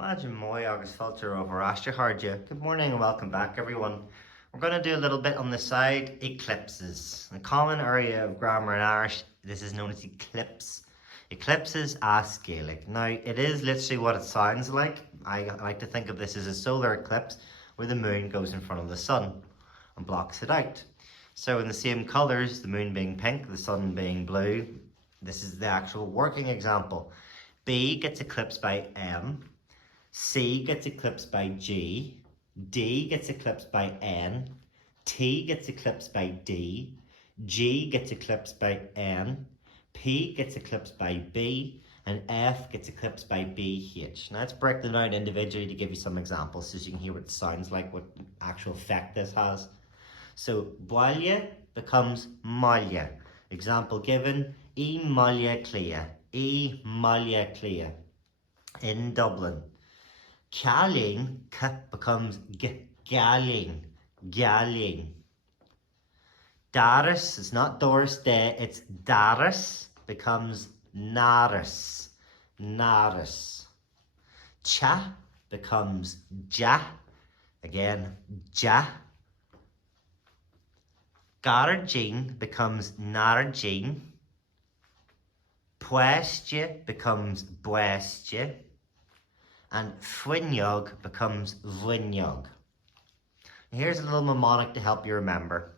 Imagine moi agus filter over Ashtaharja. Good morning and welcome back, everyone. We're going to do a little bit on the side, eclipses. A common area of grammar in Irish, this is known as eclipse. Eclipses are Gaelic. Now, it is literally what it sounds like. I like to think of this as a solar eclipse where the moon goes in front of the sun and blocks it out. So in the same colours, the moon being pink, the sun being blue, this is the actual working example. B gets eclipsed by M. C gets eclipsed by G, D gets eclipsed by N, T gets eclipsed by D, G gets eclipsed by N, P gets eclipsed by B, and F gets eclipsed by BH. Now let's break them down individually to give you some examples so you can hear what it sounds like, what actual effect this has. So, Bwalya becomes Malya. Example given, E Malya Clea, E Malya Clea. In Dublin. Calling becomes galling, galling. Daris, it's not Doris Day, it's Daris, becomes Naris, Naris. Cha becomes Ja, again, Ja. Garajin becomes Narajin. Puestje becomes Buestje. And Fwynyog becomes Fwynyog. Here's a little mnemonic to help you remember.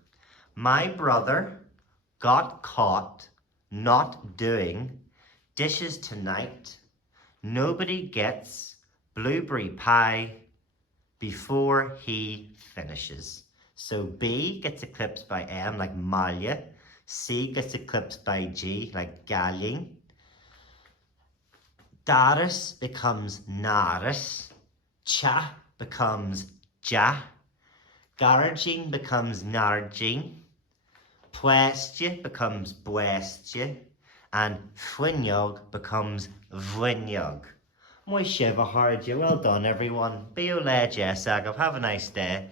My brother got caught not doing dishes tonight. Nobody gets blueberry pie before he finishes. So B gets eclipsed by M like Malya. C gets eclipsed by G like Galling. Daris becomes Naris, Cha becomes Ja, Garajin becomes Narjin, Puestje becomes Buestje, and Fwynyog becomes Fwynyog. Moi shiva hardja, well done everyone. Be o le Jessag, have a nice day.